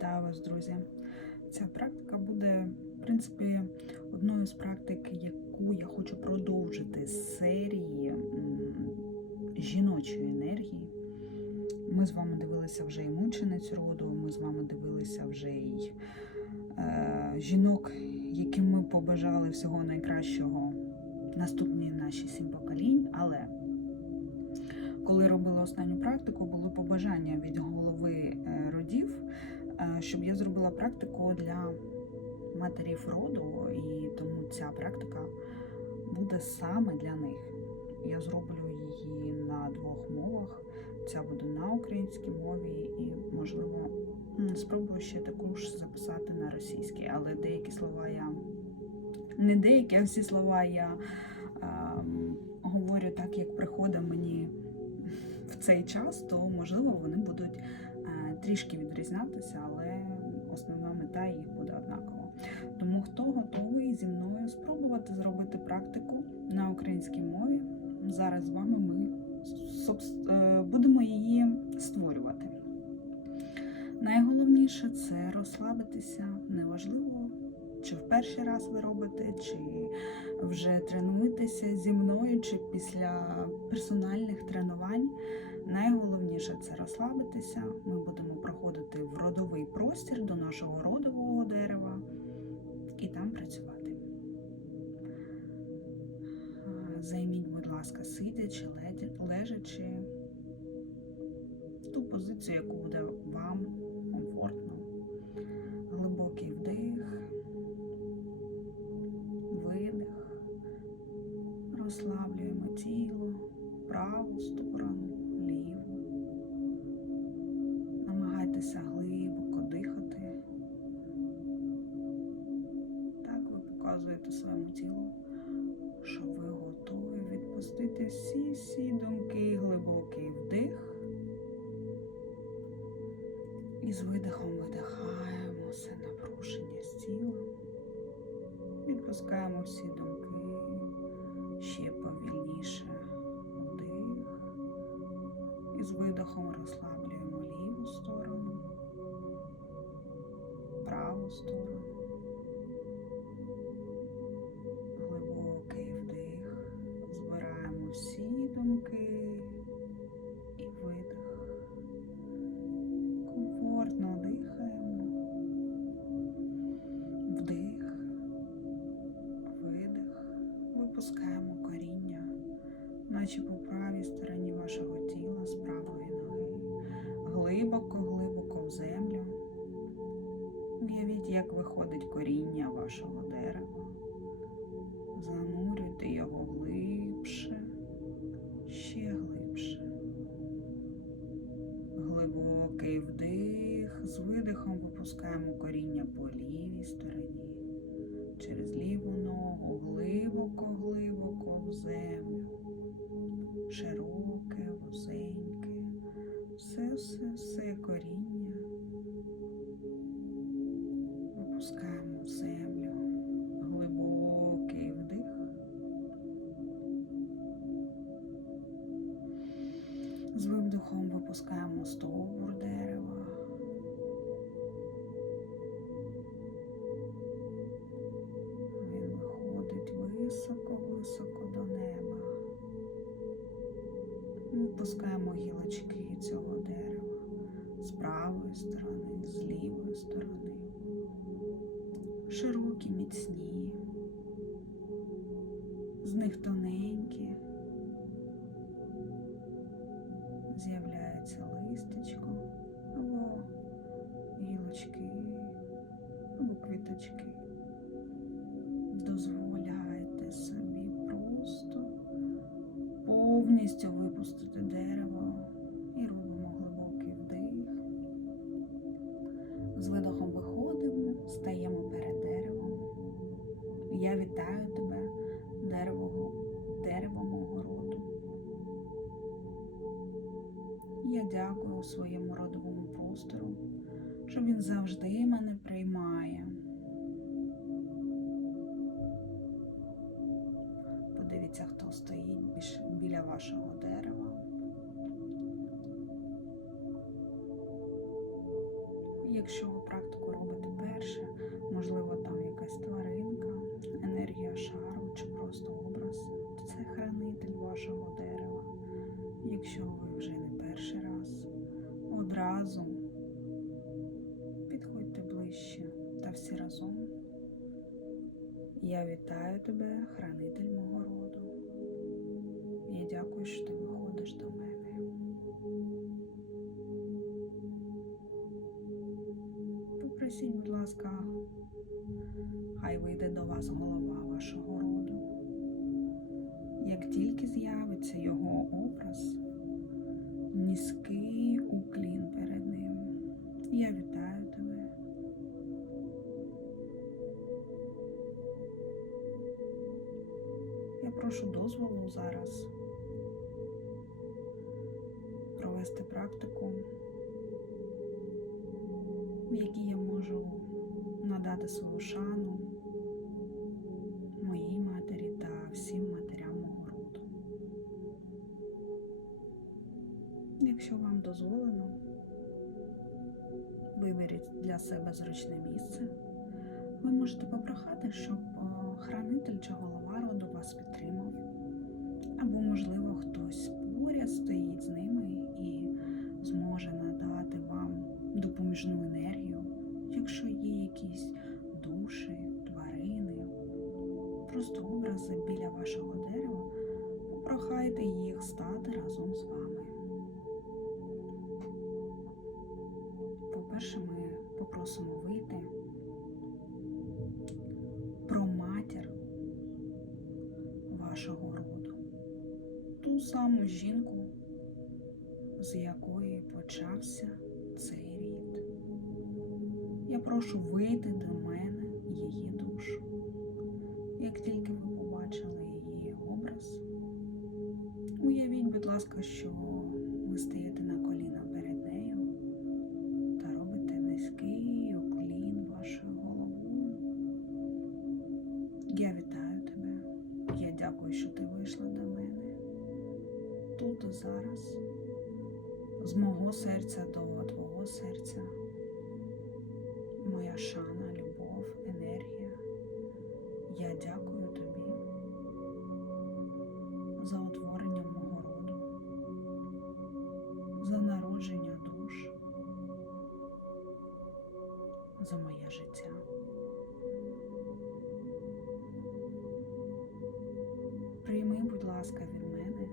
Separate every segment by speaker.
Speaker 1: Вітаю вас, друзі! Ця практика буде, в принципі, одною з практик, яку я хочу продовжити з серії жіночої енергії. Ми з вами дивилися вже і мучениць роду, ми з вами дивилися вже і е, жінок, яким ми побажали всього найкращого наступні наші сім поколінь. Але коли робила останню практику, було побажання від голови е, родів, щоб я зробила практику для матерів роду, і тому ця практика буде саме для них. Я зроблю її на двох мовах. Ця буде на українській мові, і, можливо, спробую ще також записати на російській, але деякі слова я не деякі, а всі слова я ем, говорю так, як приходить мені в цей час, то можливо вони будуть е, трішки відрізнятися, але основна мета їх буде однакова. Тому хто готовий зі мною спробувати зробити практику на українській мові, зараз з вами ми е, будемо її створювати. Найголовніше це розслабитися, неважливо, чи в перший раз ви робите, чи вже тренуєтеся зі мною, чи після персональних тренувань. Найголовніше це розслабитися. Ми будемо проходити в родовий простір до нашого родового дерева і там працювати. Займіть, будь ласка, сидячи, лежачи ту позицію, яку буде вам комфортно. Глибокий вдих, видих, розслаблюємо тіло, праву сторону, своєму тілу, що ви готові відпустити всі всі думки, глибокий вдих. І з видихом видихаємо все напруження з тіла. Відпускаємо всі думки ще повільніше вдих. І з видихом розслаблюємо ліву сторону, праву сторону. Глибокий вдих. З видихом випускаємо коріння по лівій стороні. Через ліву ногу глибоко-глибоко в землю. Широке, вузеньке. Все-все-все коріння. Видихом випускаємо стовбур дерева. Він виходить високо-високо до неба. Випускаємо гілочки цього дерева з правої сторони, з лівої сторони. Широкі, міцні, з них тоненькі. З'являється листечко або гілочки, або квіточки. Дозволяйте собі просто повністю випустити дерево і робимо глибокий вдих. З видохом у своєму родовому простору, що він завжди мене приймає. Подивіться, хто стоїть біля вашого дерева. Якщо ви практику робите перше, можливо, там якась тваринка, енергія шару чи просто образ, то це хранитель вашого дерева. Якщо ви вже не перший раз, образу. Підходьте ближче та всі разом. Я вітаю тебе, хранитель мого роду. Я дякую, що ти виходиш до мене. Попросіть, будь ласка, хай вийде до вас голова вашого роду. Як тільки з'явиться його образ, низький. Прошу дозволу зараз провести практику, в якій я можу надати свою шану моїй матері та всім матерям мого роду. Якщо вам дозволено, виберіть для себе зручне місце. Ви можете попрохати, щоб о, хранитель чи голова вас підтримав. Або, можливо, хтось поряд стоїть з ними і зможе надати вам допоміжну енергію, якщо є якісь душі, тварини, просто образи біля вашого дерева, попрохайте їх стати разом з вами. Ту жінку, з якої почався цей рід. Я прошу вийти до мене її душу. Як тільки ви побачили її образ, уявіть, будь ласка, що за моє життя. Прийми, будь ласка, від мене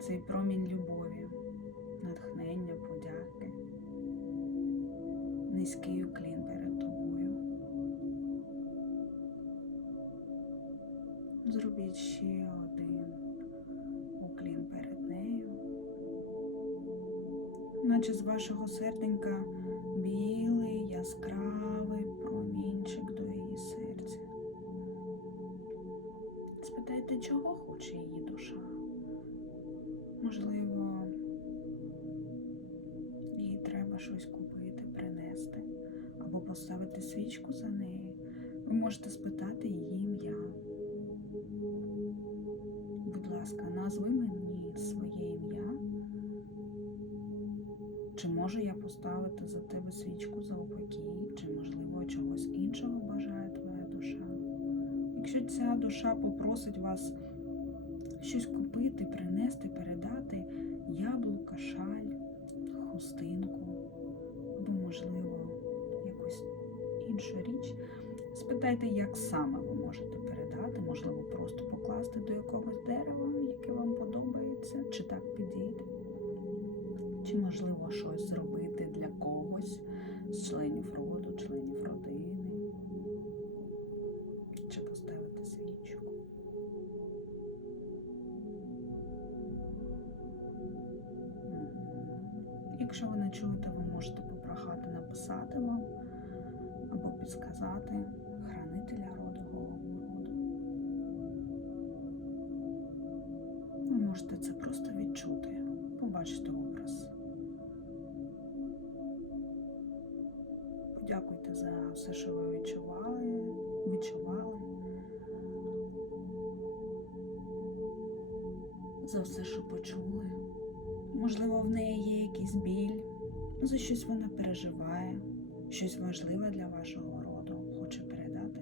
Speaker 1: цей промінь любові, натхнення, подяки, низький уклін перед тобою. Зробіть ще один уклін перед нею, наче з вашого серденька Спитайте, чого хоче її душа. Можливо, їй треба щось купити, принести або поставити свічку за нею. Ви можете спитати її ім'я. Будь ласка, назви мені своє ім'я. Чи можу я поставити за тебе свічку за упокій, чи, можливо, чогось іншого бажає твоя? Якщо ця душа попросить вас щось купити, принести, передати яблука, шаль, хустинку або, можливо, якусь іншу річ, спитайте, як саме ви можете передати, можливо, просто покласти до якогось дерева, яке вам подобається, чи так підійде, чи, можливо, щось зробити для когось з членів роду, чуєте, ви можете попрохати написати вам або підсказати хранителя роду, голову роду. Ви можете це просто відчути, побачити образ. Подякуйте за все, що ви відчували, відчували. За все, що почули. Можливо, в неї є якийсь біль, за щось вона переживає, щось важливе для вашого роду хоче передати.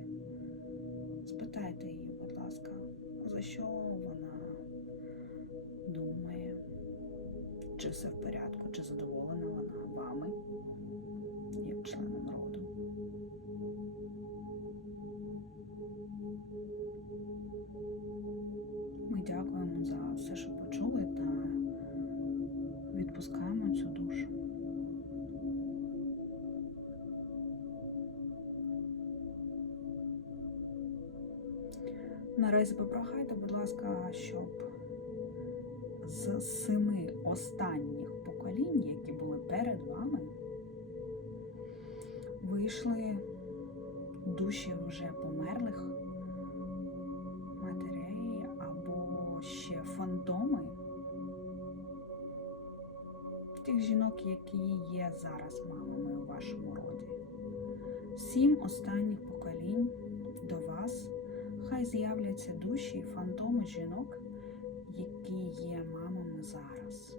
Speaker 1: Спитайте її, будь ласка, за що вона думає, чи все в порядку, чи задоволена вона вами, як членом роду. Наразі попрохайте, будь ласка, щоб з семи останніх поколінь, які були перед вами, вийшли душі вже померлих матерей або ще фантоми тих жінок, які є зараз мамами у вашому роді. Сім останніх поколінь до вас хай з'являться душі і фантоми жінок, які є мамами зараз.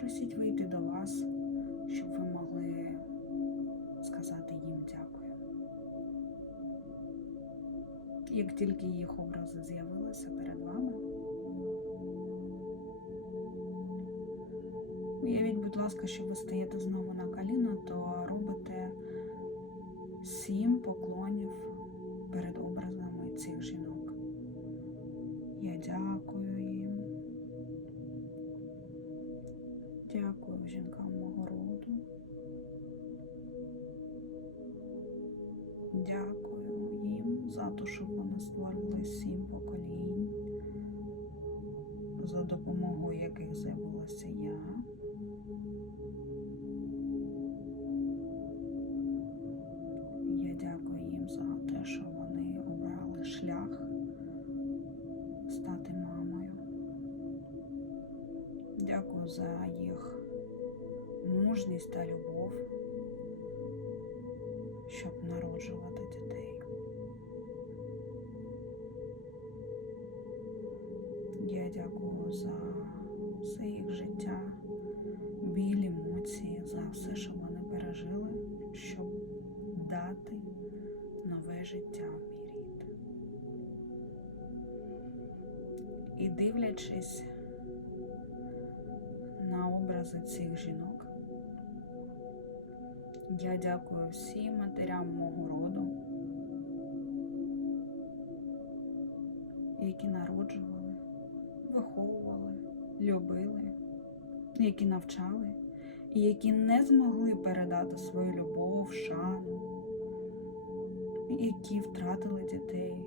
Speaker 1: Просіть вийти до вас, щоб ви могли сказати їм дякую. Як тільки їх образи з'явилися перед вами, уявіть, будь ласка, що ви стаєте знову стати мамою. Дякую за їх мужність та любов, щоб народжувати дітей. Я дякую за все їх життя, біль, емоції, за все, що вони пережили, щоб дати нове життя І дивлячись на образи цих жінок, я дякую всім матерям мого роду, які народжували, виховували, любили, які навчали і які не змогли передати свою любов, шану, які втратили дітей,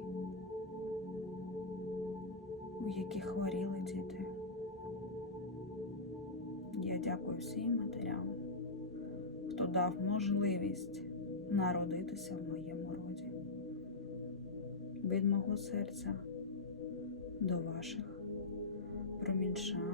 Speaker 1: яких хворіли діти. Я дякую всім матерям, хто дав можливість народитися в моєму роді. Від мого серця до ваших промінчани,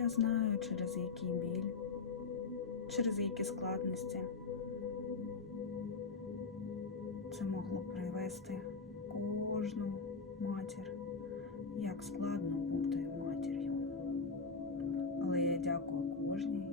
Speaker 1: Я знаю, через який біль, через які складності це могло привести кожну матір, як складно бути матір'ю. Але я дякую кожній,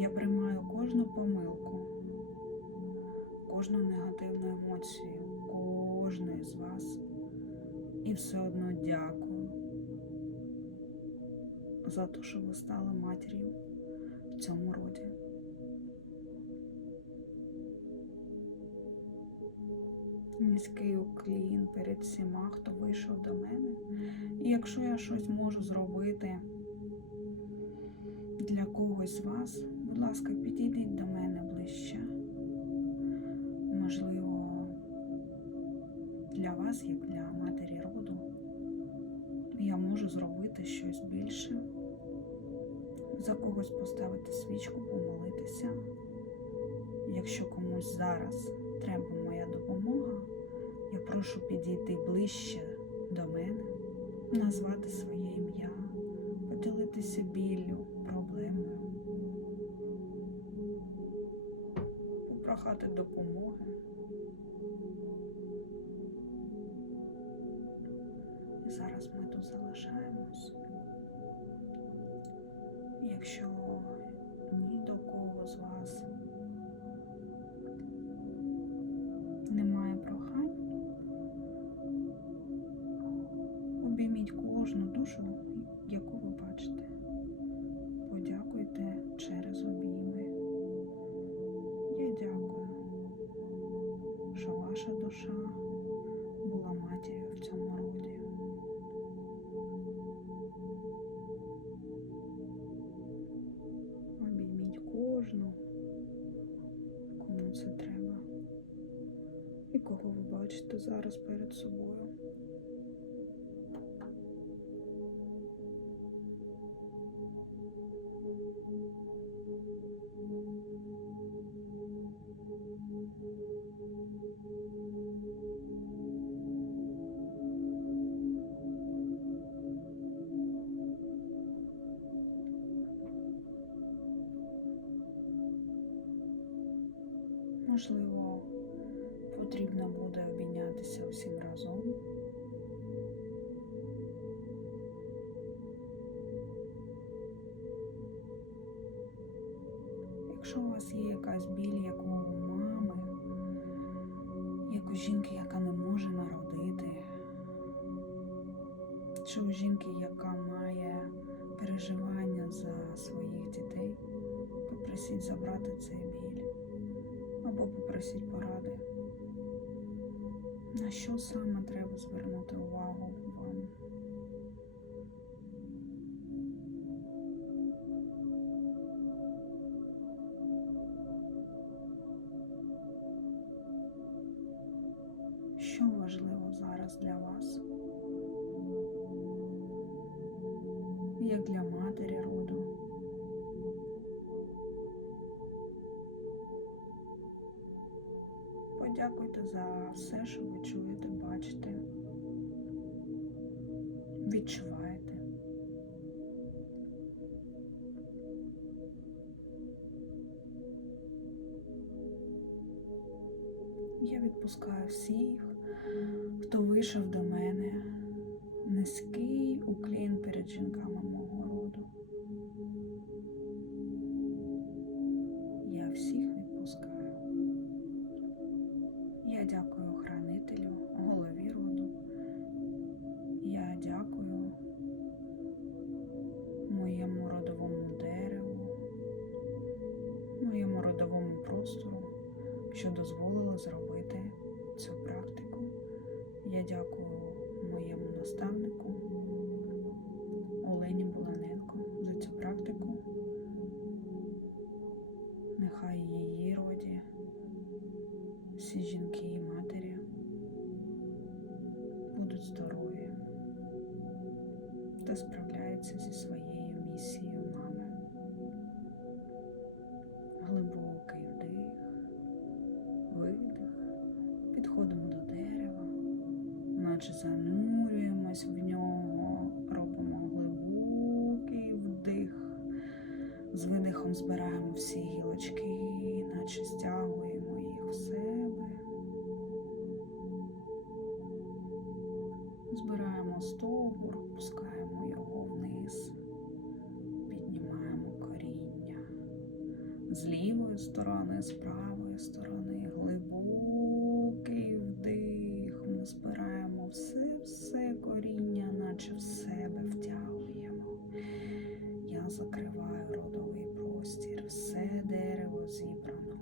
Speaker 1: Я приймаю кожну помилку, кожну негативну емоцію кожної з вас і все одно дякую за те, що ви стали матір'ю в цьому роді. Низький уклін перед всіма, хто вийшов до мене. І якщо я щось можу зробити для когось з вас, будь ласка, підійдіть до мене ближче. Можливо, для вас, як для матері роду, я можу зробити щось більше, за когось поставити свічку, помолитися. Якщо комусь зараз треба моя допомога, я прошу підійти ближче до мене, назвати своє ім'я, поділитися біллю, проблемою, попрохати допомоги. І зараз ми тут залишаємось. Зараз перед собою. Можливо, Якщо у вас є якась біль, як у мами, як у жінки, яка не може народити, чи у жінки, яка має переживання за своїх дітей, попросіть забрати цей біль або попросіть поради. На що саме треба звернути увагу Подякуйте за все, що ви чуєте, бачите, відчуваєте. Я відпускаю всіх, хто вийшов до мене. Низький уклін перед жінками мого дякую хранителю, голові роду. Я дякую моєму родовому дереву, моєму родовому простору, що дозволило наче занурюємось в нього, робимо глибокий вдих. З видихом збираємо всі гілочки, наче стягуємо наче в себе втягуємо. Я закриваю родовий простір, все дерево зібрано.